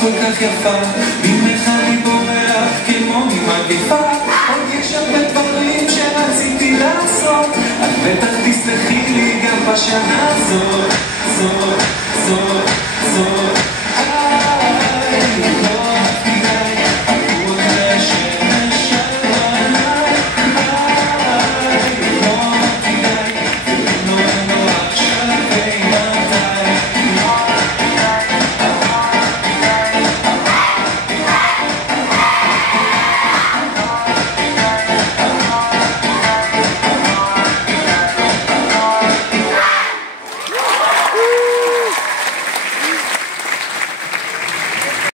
כל כך יפה, ממך אני בורח כמו ממגפה. עוד יש הרבה דברים שרציתי לעשות, את בטח תסלחי לי גם בשנה הזאת, זאת